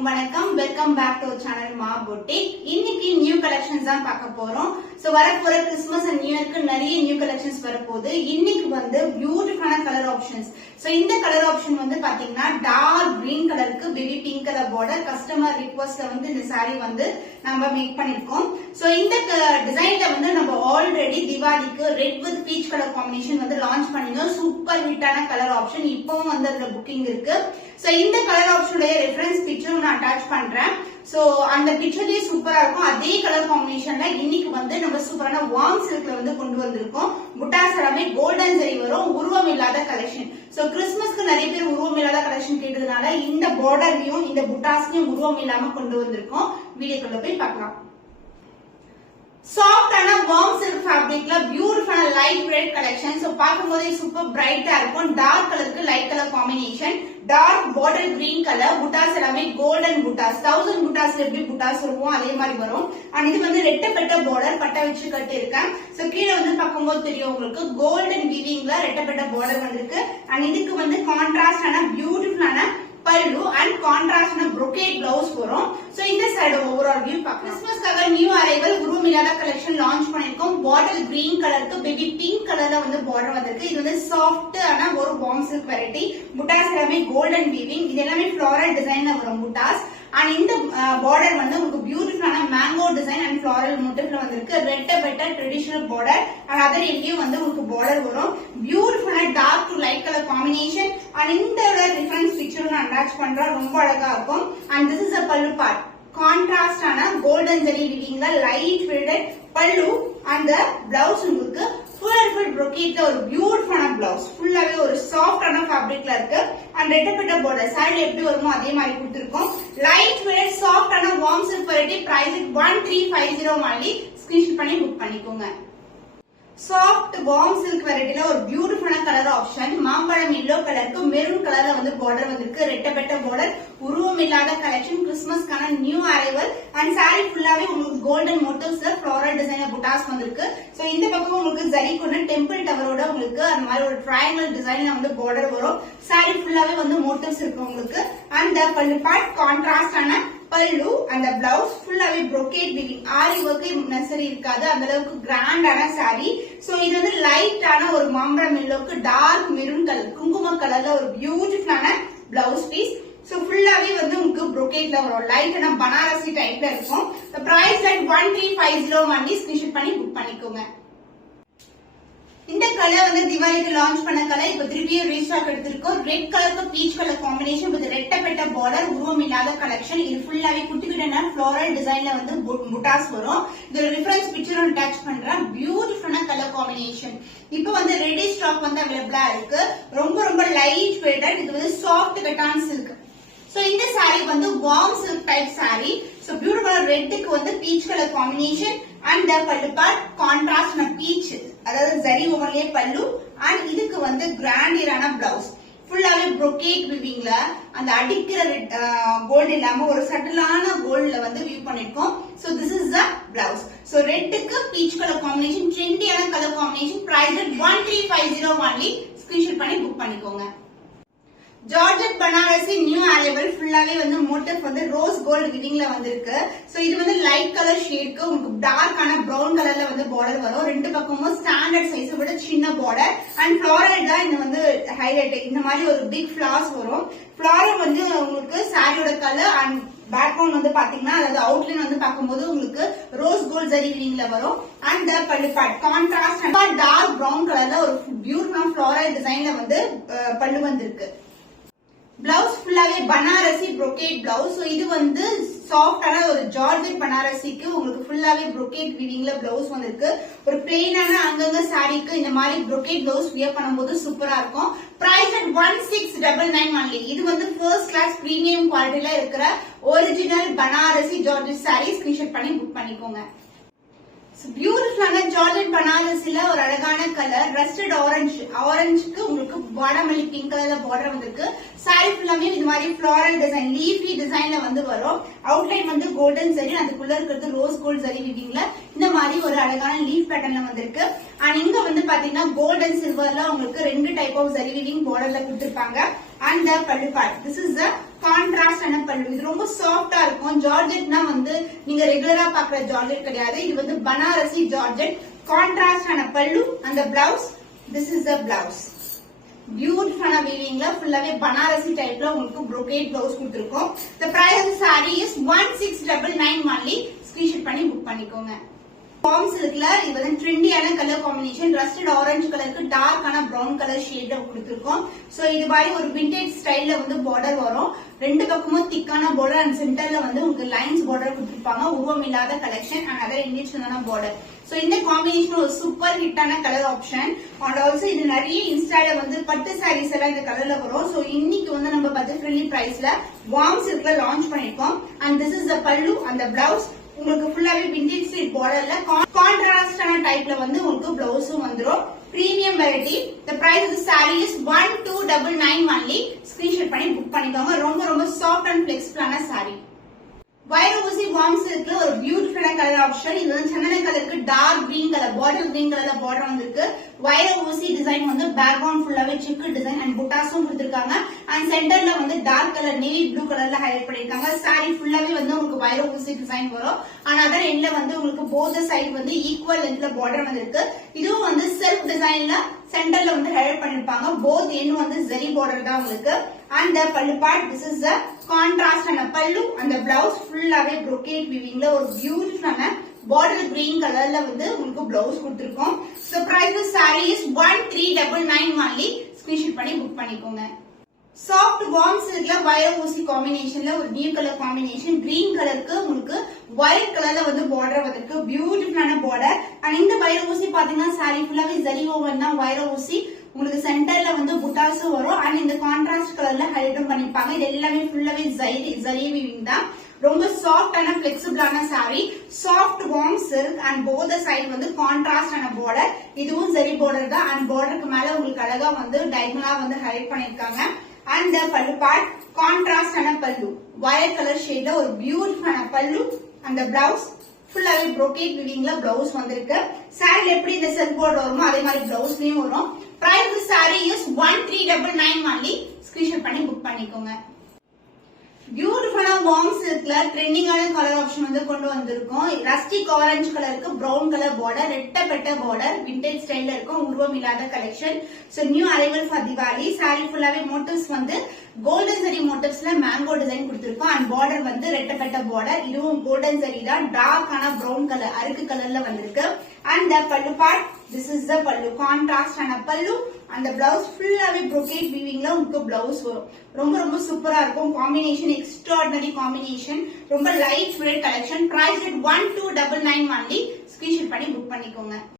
எல்லாருக்கும் வணக்கம். Welcome back to channel மா பொட்டிக். இன்னைக்கு நியூ கலெக்ஷன்ஸ் தான் பார்க்க போறோம். சோ வரப்போற கிறிஸ்துமஸ் அண்ட் நியூ இயர்க்கு நிறைய நியூ கலெக்ஷன்ஸ் வரப்போகுது. இன்னைக்கு வந்து பியூட்டிஃபுல்லான கலர் ஆப்ஷன்ஸ். சோ இந்த கலர் ஆப்ஷன் வந்து பாத்தீங்கன்னா டார்க் கிரீன் கலருக்கு baby pink colour border customer ரிக்வெஸ்ட்ல வந்து இந்த சாரி வந்து நம்ம மேக் பண்ணிருக்கோம். சோ இந்த டிசைன்ல வந்து நம்ம ஆல்ரெடி திவாலிக்கு red with peach colour combination வந்து லான்ச் பண்ணிருந்தோம். சூப்பர் ஹிட்டான கலர் ஆப்ஷன். இப்பவும் வந்து அதுல புக்கிங் இருக்கு. சோ இந்த கலர் ஆப்ஷனுடைய ரெஃபரன்ஸ் பிக்சர் நான் அட்டாச் பண்றேன். சோ அந்த பிக்சர்லயே சூப்பரா இருக்கும். அதே கலர் காம்பினேஷன்ல இன்னைக்கு வந்து நம்ம சூப்பரான வார்ம் சில்க்ல வந்து கொண்டு வந்திருக்கோம். புட்டாஸ் எல்லாமே கோல்டன் ஜரி வரும். உருவம் இல்லாத கலெக்ஷன். சோ கிறிஸ்துமஸ்க்கு நிறைய பேர் உருவம் இல்லாத கலெக்ஷன் கேட்டதுனால இந்த பார்டர்லயும் இந்த புட்டாஸ்லயும் உருவம் இல்லாம கொண்டு வந்திருக்கோம். வீடியோக்குள்ள போய் பார்க்கலாம். சாஃப்டான வார்ம் சில்க் ஃபேப்ரிக்ல பியூட்டிஃபுல்லான லைட் ரெட் கலெக்ஷன். சோ பார்க்கும்போதே சூப்பர் பிரைட்டா இருக்கும். டார்க் கலருக்கு light colour combination. Dark bottle green colour. Buttas எல்லாமே கோல்டன் புட்டாஸ். 1000 புட்டாஸ்ல எப்படி புட்டாஸ் இருக்கும் அதே மாதிரி வரும். அண்ட் இது வந்து ரெட்டப்பட்ட பார்டர் பட்டை வச்சு கட்டி இருக்கேன். சோ கீழே வந்து பார்க்கும்போது தெரியும் உங்களுக்கு கோல்டன் வீவிங்ல ரெட்டப்பட்ட பார்டர் வந்திருக்கு. அண்ட் இதுக்கு வந்து கான்ட்ராஸ்டான பியூட்டிஃபுல்லான பல்லு அண்ட் கான்ட்ராஸ்டான brocade பிளவுஸ் வரும். சோ இந்த சைடு ஓவரால் வியூ பார்க்கலாம். கிறிஸ்துமஸ்க்காக நியூ அரைவல் உருவம் இல்லாத கலெக்ஷன் லான்ச் பண்ணிருக்கோம். பாட்டில் கிரீன் கலருக்கு பேபி பிங்க் கலர்ல வந்து பார்டர் வந்திருக்கு. இது வந்து சாஃப்டான ஒரு வார்ம் சில்க் வெரைட்டி. புட்டாஸ் எல்லாமே கோல்டன் வீவிங். இது எல்லாமே ஃப்ளாரல் டிசைன்ல வரும் புட்டாஸ். அண்ட் இந்த பார்டர் வந்து உங்களுக்கு பியூட்டிஃபுல்லான மேங்கோ டிசைன் அண்ட் ஃப்ளாரல் மோட்டிவ்ல வந்திருக்கு. ரெட்டப்பட்ட ட்ரெடிஷனல் பார்டர் அண்ட் அதர் எங்கேயும் வந்து உங்களுக்கு பார்டர் வரும். பியூட்டிஃபுல்லான dark to light colour combination. And இந்த டிஃபரன்ஸ் பிக்சர் நான் அட்டாச் பண்றேன். ரொம்ப அழகா இருக்கும். And this is a pallu part. கான்ட்ராஸ்டான கோல்டன் ஜரி வீவிங்ல லைட் ஃபில்டட் பல்லு. அந்த பிளவுஸ் உங்களுக்கு ஃபுல் அண்ட் ஃபுல் brocade ஒரு பியூட்டிஃபுல்லான பிளவுஸ். ஃபுல்லாவே ஒரு சாஃப்டான ஃபேப்ரிக்ல இருக்கு. அண்ட் ரெட்டப்பட்ட பார்டர் சாரி எப்படி வருமோ அதே மாதிரி கொடுத்திருக்கோம். லைட் வெயிட் சாஃப்டான warm silk variety. Price 1350 only. Screenshot பண்ணி புக் பண்ணிக்கோங்க. சாஃப்ட் வார்ம் சில்க் வெரைட்டில ஒரு பியூட்டிஃபுல்லான கலர் ஆப்ஷன். மாம்பழம் எல்லோ கலருக்கு மெரூன் கலர்ல வந்து பார்டர் வந்திருக்கு. ரெட்டப்பட்ட பார்டர் உருவம் இல்லாத கலெக்ஷன். கிறிஸ்துமஸ்க்கான நியூ அரைவல். அண்ட் சாரி ஃபுல்லாவே உங்களுக்கு கோல்டன் மோட்டிவ்ஸ்ல ஃப்ளாரல் டிசைன் புட்டாஸ் வந்திருக்கு. சோ இந்த பக்கம் உங்களுக்கு ஜரி கொண்டு டெம்பிள் டவரோட உங்களுக்கு அந்த மாதிரி ஒரு ட்ரையாங்கிள் டிசைன்ல வந்து பார்டர் வரும். சாரி ஃபுல்லாவே வந்து மோட்டிவ்ஸ் இருக்கு உங்களுக்கு. அந்த பல்லு பார்ட் கான்ட்ராஸ்டான பல்லு. அந்த பிளவுஸ் ஃபுல்லாவே brocade வீவிங். ஆரி ஒர்க் நெசசரி இருக்காது. அந்த அளவுக்கு கிராண்டான சாரி. சோ இது வந்து லைட்டான ஒரு மாம்பழம் எல்லோக்கு டார்க் மெரூன் கலர் குங்கும கலர்ல ஒரு பியூட்டிஃபுல்லான பிளவுஸ் பீஸ். சோ ஃபுல்லாவே வந்து உங்களுக்கு brocade வரும். லைட்டான பனாரசி டைப்ல இருக்கும். the price at 1350 only. Screenshot பண்ணி புக் பண்ணிக்கோங்க. இந்த கலர் வந்து திவாலிக்கு லான்ச் பண்ண கலர் இப்ப திருப்பியும் ரீஸ்டாக் எடுத்திருக்கோம். ரெட் கலருக்கு பீச் கலர் காம்பினேஷன் வித் ரெட்டப்பட்ட பார்டர் உருவம் இல்லாத கலெக்ஷன். இது ஃபுல்லாவே குட்டி குட்டியான ஃப்ளோரல் டிசைன்ல வந்து புட்டாஸ் வரும். இதோட ரெஃபரன்ஸ் பிக்சர் அட்டாச் பண்றேன். பியூட்டிஃபுல்லான கலர் காம்பினேஷன். இப்ப வந்து ரெடி ஸ்டாக் வந்து அவைலபிளா இருக்கு. ரொம்ப ரொம்ப லைட் வெயிட்டட். இது வந்து சாஃப்ட் கட்டான் சில்க். சோ இந்த சாரி வந்து warm silk type sari. So beautiful ரெட்டுக்கு வந்து peach colour combination. And pallu part contrast peach அதாவது ஜரி ஓவர்லே பல்லு. அண்ட் இதுக்கு வந்து கிராண்டியரான பிளவுஸ். ஃபுல்லாவே brocade வீவிங்ல அந்த அடிக்கிற கோல்டு இல்லாம ஒரு சட்டிலான கோல்ட்ல வந்து வியூ பண்ணிருக்கோம். So this is the blouse. So ரெட்டுக்கு பீச் கலர் காம்பினேஷன். ட்ரெண்டியான colour combination. Price 1350 only. Screenshot பண்ணி புக் பண்ணிக்கோங்க. Georgette Banarasi new arrival. ஃபுல்லாவே வந்து மோட்டிவ் வந்து ரோஸ் கோல்டு விவிங்ல வந்திருக்கு. சோ இது வந்து லைட் கலர் ஷேட்க்கு உங்களுக்கு டார்க்கான பிரவுன் கலர்ல வந்து பார்டர் வரும். ரெண்டு பக்கமும் ஸ்டாண்டர்ட் சைஸ் விட சின்ன பார்டர். அண்ட் ஃப்ளாரல் தான் இந்த வந்து ஹைலைட். இந்த மாதிரி ஒரு பிக் ஃபிளார்ஸ் வரும். ஃபிளாரல் வந்து உங்களுக்கு சாரியோட கலர் அண்ட் பேக்ரவுண்ட் வந்து பாத்தீங்கன்னா அதாவது அவுட்லைன் வந்து பார்க்கும்போது உங்களுக்கு ரோஸ் கோல்ட் ஜரி வீவிங்ல வரும். And pallu part contrast dark brown கலர்ல ஒரு பியூட்டிஃபுல் ஃப்ளாரல் டிசைன்ல வந்து பல்லு வந்திருக்கு. பிளவுஸ் ஃபுல்லாவே பனாரசி brocade பிளவுஸ். இது வந்து சாஃப்டான ஒரு ஜார்ஜெட் பனாரசிக்கு உங்களுக்கு ஃபுல்லாவே brocade வீவிங்ல பிளவுஸ் வந்திருக்கு. ஒரு பிளெயினான அங்கங்க சாரிக்கு இந்த மாதிரி brocade பிளவுஸ் வியர் பண்ணும்போது சூப்பரா இருக்கும். Price at 1699 only. இது வந்து ஃபர்ஸ்ட் கிளாஸ் பிரீமியம் குவாலிட்டில இருக்கிற original Banarasi georgette sorry. Screenshot பண்ணி புக் பண்ணிக்கோங்க. பியூட்டிஃபுல்லான ஜார்ஜெட் பனாரசில ஒரு அழகான கலர் ரஸ்டட் ஆரஞ்சுக்கு உங்களுக்கு வாடாமல்லி பிங்க் கலர்ல பார்டர் வந்திருக்கு. சாரி ஃபுல்லாமே இது மாதிரி ஃப்ளாரல் டிசைன் லீஃபி டிசைன்ல வந்து வரும். அவுட்லைன் வந்து கோல்டன் ஜரி. அதுக்குள்ள இருக்கிறது ரோஸ் கோல்ட் ஜரி வீவிங்ல இந்த மாதிரி ஒரு அழகான லீஃப் பேட்டர்ன்ல வந்திருக்கு. அண்ட் இங்க வந்து பாத்தீங்கன்னா கோல்ட் அண்ட் சில்வர்ல உங்களுக்கு ரெண்டு டைப் ஆஃப் ஜரி வீவிங் பார்டர்ல கொடுத்திருப்பாங்க. And the pallu part. This is the contrast and a pallu பல்லு. இது ரொம்ப சாஃப்டா இருக்கும். ஜார்ஜெட்னா வந்து நீங்க ரெகுலரா பாக்குற ஜார்ஜெட் கிடையாது. இது வந்து பனாரசி ஜார்ஜெட். கான்ட்ராஸ்டான பல்லு அந்த blouse. This is the blouse. பியூட்டிஃபுல்லான வீவிங்ல ஃபுல்லாவே பனாரசி டைப்ல உங்களுக்கு brocade பிளவுஸ் கொடுத்திருக்கோம். The price of the saree is 1699 only. Screenshot பண்ணி புக் பண்ணிக்கோங்க. ஃபார்ம் சில்க்ல இது வந்து ட்ரெண்டியான கலர் காம்பினேஷன். ரஸ்டட் ஆரஞ்சு கலருக்கு டார்க்கான பிரவுன் கலர் ஷேட்ல கொடுத்திருக்கோம். சோ இது மாதிரி ஒரு விண்டேஜ் ஸ்டைல்ல வந்து பார்டர் வரும். ரெண்டு பக்கமும் திக்கான பார்டர் அண்ட் சென்டர்ல வந்து உங்களுக்கு லைன்ஸ் பார்டர் கொடுத்திருப்பாங்க. உருவம் இல்லாத கலெக்ஷன் அண்ட் அதர் இண்டிவிஜுவலான பார்டர். சோ இந்த காம்பினேஷன் ஒரு சூப்பர் ஹிட்டான கலர் ஆப்ஷன். அண்ட் ஆல்சோ இது நிறைய இன்ஸ்டால வந்து பட்டு சாரீஸ் எல்லாம் இந்த கலர்ல வரும். சோ இன்னைக்கு வந்து நம்ம பட்ஜெட் ஃப்ரெண்ட்லி பிரைஸ்ல வார்ம் சில்க்ல லான்ச் பண்ணிருக்கோம். அண்ட் திஸ் இஸ் த பல்லு அந்த பிளவுஸ். உங்களுக்கு ஃபுல்லாவே விண்டேஜ் ஸ்டைல் பார்டர்ல கான்ட்ராஸ்டான டைப்ல வந்து உங்களுக்கு பிளவுஸும் வந்துரும். Premium variety. The price of the saree is 1299 only. Screenshot பண்ணி புக் பண்ணிக்கோங்க. ரொம்ப ரொம்ப சாஃப்ட் அண்ட் ஃபிளெக்சிபிளான saree. வைர ஊசி வார்ம் சில்க்ல ஒரு பியூட்டிஃபுல்லான கலர் ஆப்ஷன். இது வந்து சந்தன கலருக்கு dark green colour bottle green கலர்ல பார்டர் வந்திருக்கு. வைர ஊசி டிசைன் வந்து பேக்ரவுண்ட் ஃபுல்லாவே செக்கு டிசைன் அண்ட் புட்டாஸும் கொடுத்திருக்காங்க. அண்ட் சென்டர்ல வந்து டார்க் கலர் நேவி ப்ளூ கலர்ல ஹைலைட் பண்ணிருக்காங்க. சாரி ஃபுல்லாவே வந்து உங்களுக்கு வைர ஊசி டிசைன் வரும். அண்ட் அதர் எண்ட்ல வந்து உங்களுக்கு போத் சைடு வந்து ஈக்குவல் லென்த்ல பார்டர் வந்திருக்கு. இதுவும் வந்து செல்ஃப் டிசைன்ல சென்டர்ல வந்து ஹைலைட் பண்ணிருப்பாங்க. போத் எண்ட் வந்து ஜெரி பார்டர் தான் உங்களுக்கு. அண்ட் the பல்லு part. This is the contrast ஆன பல்லு. அந்த பிளவுஸ் ஃபுல்லாவே brocade weavingல ஒரு பியூட்டிஃபுல்லான பாட்டில் கிரீன் கலர்ல வந்து உங்களுக்கு பிளவுஸ் கொடுத்திருக்கோம். So price of saree is 1399 only. Screenshot பண்ணி புக் பண்ணிக்கோங்க. சாஃப்ட் வார்ம் சில்க்ல வைர ஊசி காம்பினேஷன்ல ஒரு நியூ கலர் காம்பினேஷன். கிரீன் கலருக்கு உங்களுக்கு ஒயிட் கலர்ல வந்து பார்டர் வந்திருக்கு. பியூட்டிஃபுல்லான பார்டர். அண்ட் இந்த வைர ஊசி பாத்தீங்கன்னா saree ஃபுல்லாவே ஜரி ஓவன் தான் வைர ஊசி. உங்களுக்கு சென்டர்ல வந்து புட்டாஸும் வரும். அண்ட் இந்த கான்ட்ராஸ்ட் கலர்ல ஹைலைட்டும் பண்ணிருப்பாங்க. இது எல்லாமே ஃபுல்லாவே ஜரி வீவிங் தான். ரொம்ப சாஃப்டான பிளெக்சிபிளான saree. Soft warm silk and both side வந்து கான்ட்ராஸ்டான பார்டர். இதுவும் ஜரி பார்டர் தான். அண்ட் பார்டருக்கு மேல உங்களுக்கு அழகா வந்து டைகனலா வந்து ஹைலைட் பண்ணிருக்காங்க. அண்ட் பல்லு பார்ட் கான்ட்ராஸ்டான பல்லு. வயலட் கலர் ஷேட்ல ஒரு பியூட்டிஃபுல்லான பல்லு. அந்த பிளவுஸ் ஃபுல்லாவே brocade weavingல பிளவுஸ் வந்திருக்கு. சாரில எப்படி இந்த செல்ஃப் பார்டர் வருமோ அதே மாதிரி பிளவுஸ்லயும் வரும். Price of saree is 1399 only. Screenshot பண்ணி புக் பண்ணிக்கோங்க. பியூட்டிஃபுல்லான வார்ம் சில்க்ல ட்ரெண்டிங்கான கலர் ஆப்ஷன் வந்து கொண்டு வந்திருக்கோம். ரஸ்டிக் ஆரஞ்சு கலருக்கு பிரவுன் கலர் பார்டர், ரெட்டப்பட்ட பார்டர், விண்டேஜ் ஸ்டைல்ல இருக்கும். உருவம் இல்லாத collection. So new arrival for Diwali. Sari ஃபுல்லாவே மோட்டிவ்ஸ் வந்து கோல்டன் ஜரி மோட்டிவ்ஸ்ல மேங்கோ டிசைன் கொடுத்திருக்கோம். அண்ட் பார்டர் வந்து ரெட்டப்பட்ட பார்டர். இதுவும் கோல்டன் ஜரி தான். டார்க்கான பிரவுன் கலர் அருக்கு கலர்ல வந்திருக்கு. And pallu part. This is த பல்லு. கான்ட்ராஸ்டான பல்லு. அந்த பிளவுஸ் ஃபுல்லாவே brocade weavingல உங்களுக்கு பிளவுஸ் வரும். ரொம்ப ரொம்ப சூப்பரா இருக்கும். Combination extraordinary combination. ரொம்ப light weight collection. Price at 1299 only. Screenshot பண்ணி புக் பண்ணிக்கோங்க.